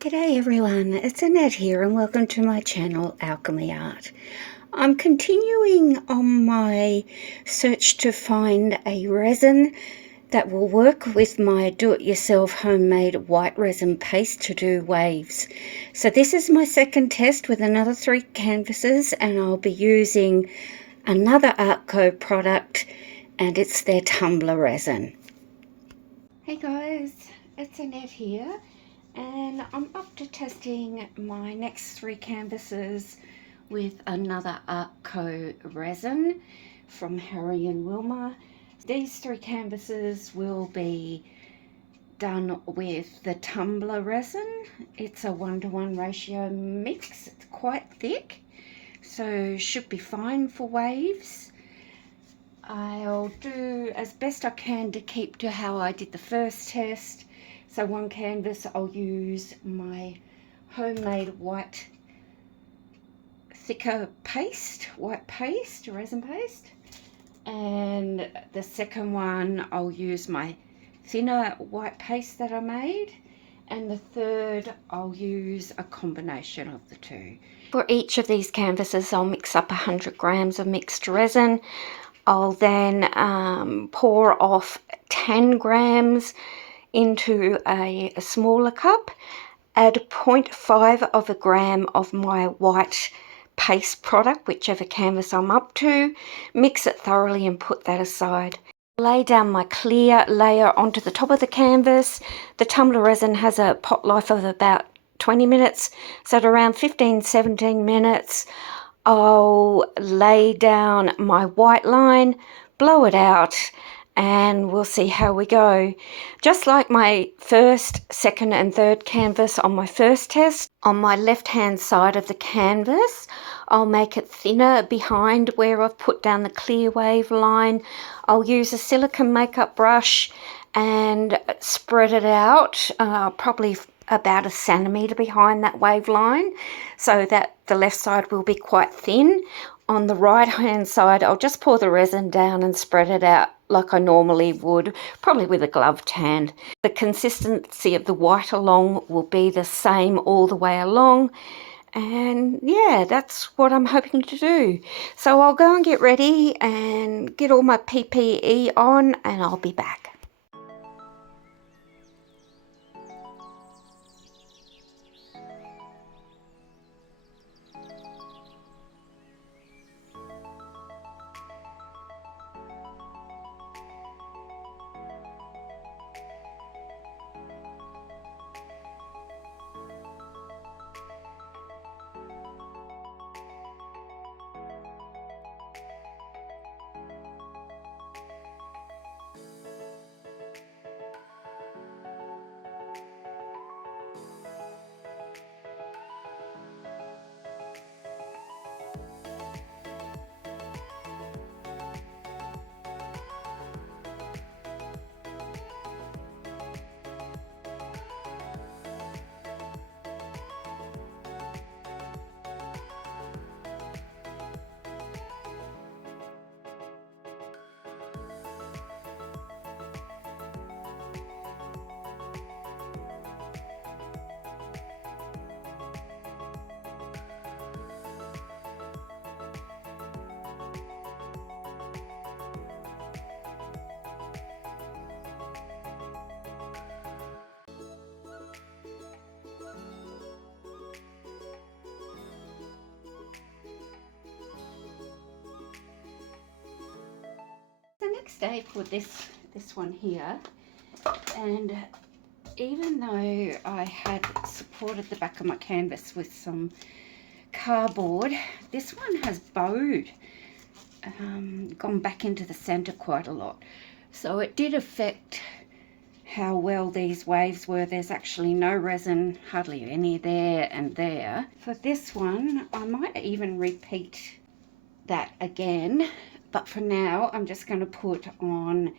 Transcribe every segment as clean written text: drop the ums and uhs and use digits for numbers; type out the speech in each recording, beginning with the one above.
G'day everyone, it's Annette here and welcome to my channel Alchemy Art. I'm continuing on my search to find a resin that will work with my do-it-yourself homemade white resin paste to do waves. So this is my second test with another 3 canvases and I'll be using another Artko product and it's their tumbler resin. Hey guys, it's Annette here. And I'm up to testing my next 3 canvases with another Artko resin from Harry and Wilma. These 3 canvases will be done with the tumbler resin. It's a 1:1 ratio mix. It's quite thick, so should be fine for waves. I'll do as best I can to keep to how I did the first test. So 1 canvas I'll use my homemade white thicker paste, resin paste. And the second one I'll use my thinner white paste that I made. And the third I'll use a combination of the 2. For each of these canvases I'll mix up 100 grams of mixed resin. I'll then pour off 10 grams into a smaller cup, add 0.5 of a gram of my white paste product, whichever canvas I'm up to, mix it thoroughly and put that aside. Lay down my clear layer onto the top of the canvas. The tumbler resin has a pot life of about 20 minutes, so at around 15-17 minutes I'll lay down my white line, blow it out, and we'll see how we go. Just like my first, second and third canvas on my first test, on my left hand side of the canvas I'll make it thinner behind where I've put down the clear wave line. I'll use a silicone makeup brush and spread it out probably about a centimetre behind that wave line so that the left side will be quite thin. On the right hand side I'll just pour the resin down and spread it out like I normally would, probably with a gloved hand. The consistency of the white along will be the same all the way along, and yeah, that's what I'm hoping to do. So I'll go and get ready and get all my PPE on and I'll be back. The next day for this one here, and even though I had supported the back of my canvas with some cardboard, this one has bowed, gone back into the center quite a lot, so it did affect how well these waves were. There's actually no resin, hardly any there and there. For this one I might even repeat that again, but for now I'm just going to put on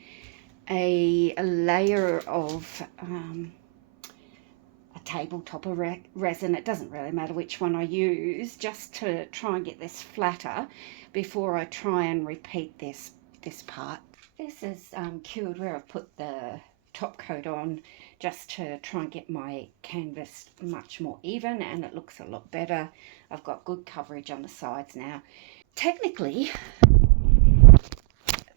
a layer of a tabletop of resin. It doesn't really matter which one I use, just to try and get this flatter before I try and repeat this part. This is cured where I've put the top coat on just to try and get my canvas much more even, and it looks a lot better. I've got good coverage on the sides now. Technically,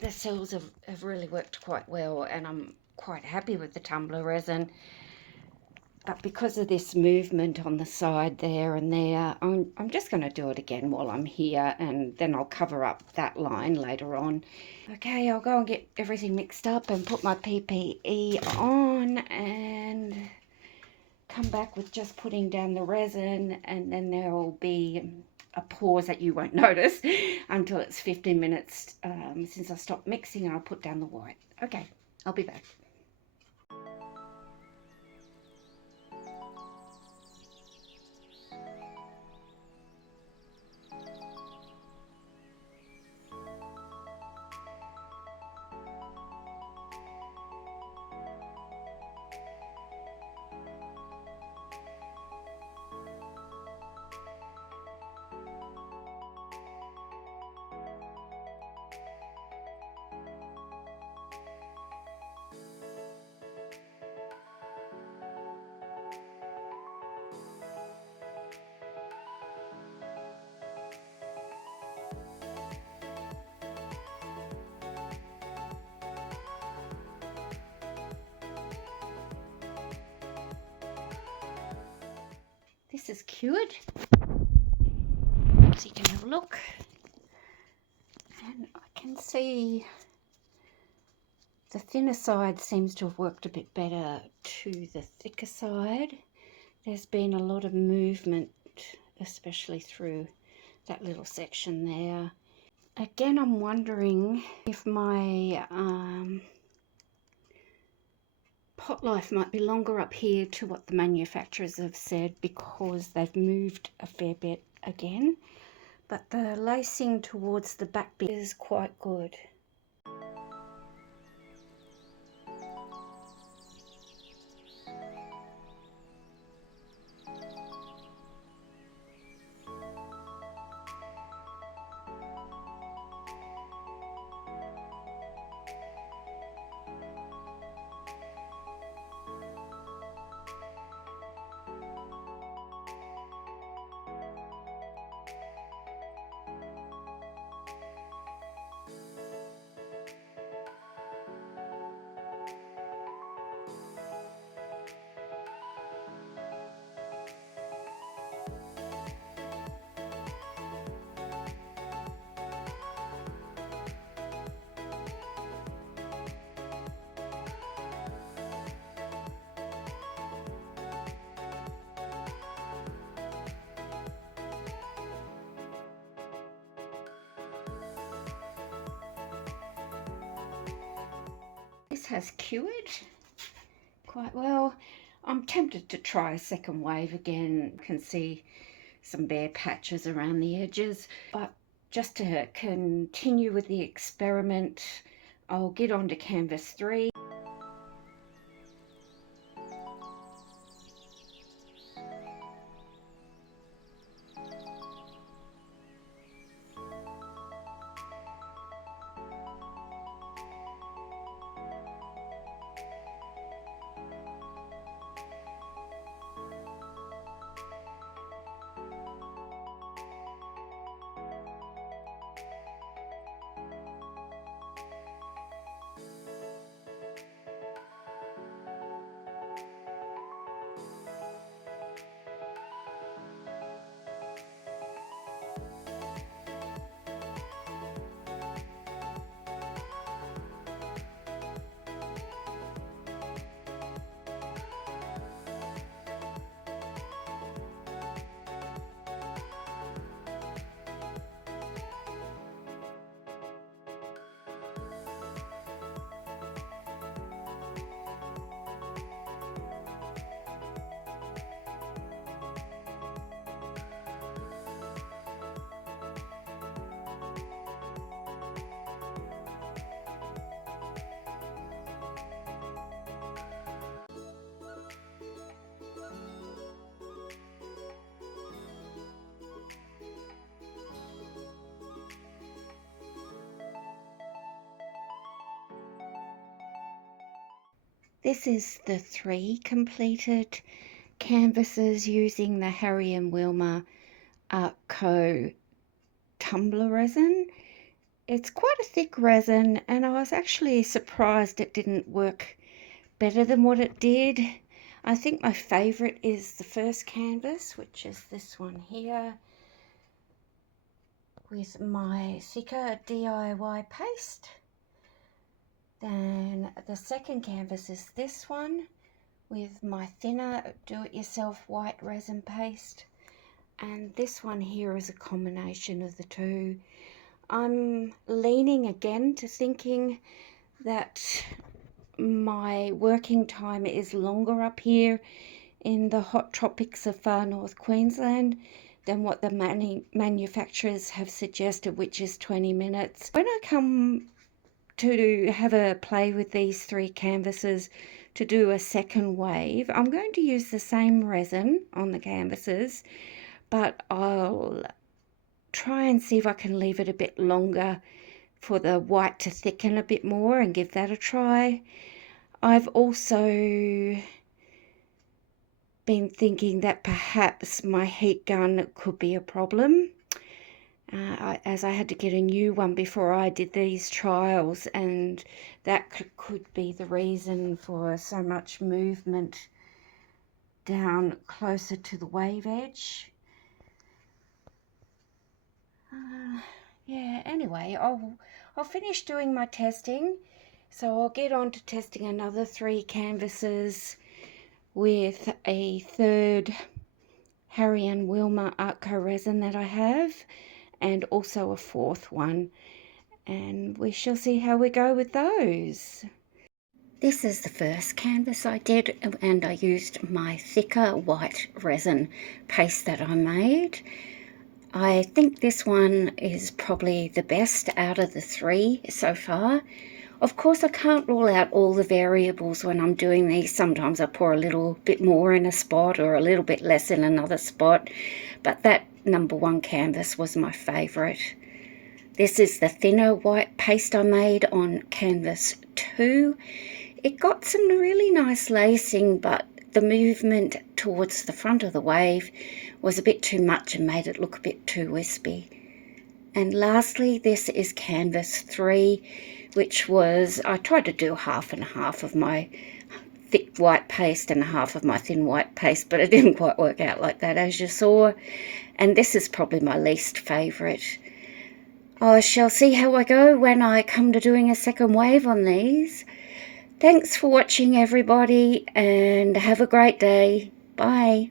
the cells have really worked quite well, and I'm quite happy with the tumbler resin. But because of this movement on the side there and there, I'm just going to do it again while I'm here, and then I'll cover up that line later on. Okay, I'll go and get everything mixed up and put my PPE on and come back with just putting down the resin, and then there will be a pause that you won't notice until it's 15 minutes since I stopped mixing, and I'll put down the white. Okay, I'll be back. This is cured, so you can have a look, and I can see the thinner side seems to have worked a bit better to the thicker side. There's been a lot of movement, especially through that little section there. Again, I'm wondering if my pot life might be longer up here to what the manufacturers have said, because they've moved a fair bit again, but the lacing towards the back bit is quite good. This has cured quite well. I'm tempted to try a second wave again. You can see some bare patches around the edges, but just to continue with the experiment, I'll get on to canvas 3. This is the 3 completed canvases using the Harry and Wilma Artko Tumbler Resin. It's quite a thick resin, and I was actually surprised it didn't work better than what it did. I think my favourite is the first canvas, which is this one here, with my thicker DIY paste. Then the second canvas is this one with my thinner do-it-yourself white resin paste, and this one here is a combination of the two. I'm leaning again to thinking that my working time is longer up here in the hot tropics of far north Queensland than what the manufacturers have suggested, which is 20 minutes. When I come to have a play with these 3 canvases to do a second wave, I'm going to use the same resin on the canvases, but I'll try and see if I can leave it a bit longer for the white to thicken a bit more and give that a try. I've also been thinking that perhaps my heat gun could be a problem, as I had to get a new one before I did these trials, and that could be the reason for so much movement down closer to the wave edge. Yeah, anyway, I'll finish doing my testing, so I'll get on to testing another 3 canvases with a 3rd Harry and Wilma Artko resin that I have, and also a 4th one, and we shall see how we go with those. This is the first canvas I did, and I used my thicker white resin paste that I made. I think this one is probably the best out of the 3 so far. Of course, I can't rule out all the variables when I'm doing these. Sometimes I pour a little bit more in a spot or a little bit less in another spot, but that number 1 canvas was my favourite. This is the thinner white paste I made on canvas 2. It got some really nice lacing, but the movement towards the front of the wave was a bit too much and made it look a bit too wispy. And lastly, this is canvas 3, which was, I tried to do half and half of my thick white paste and half of my thin white paste, but it didn't quite work out like that, as you saw. And this is probably my least favourite. I shall see how I go when I come to doing a second wave on these. Thanks for watching, everybody, and have a great day. Bye.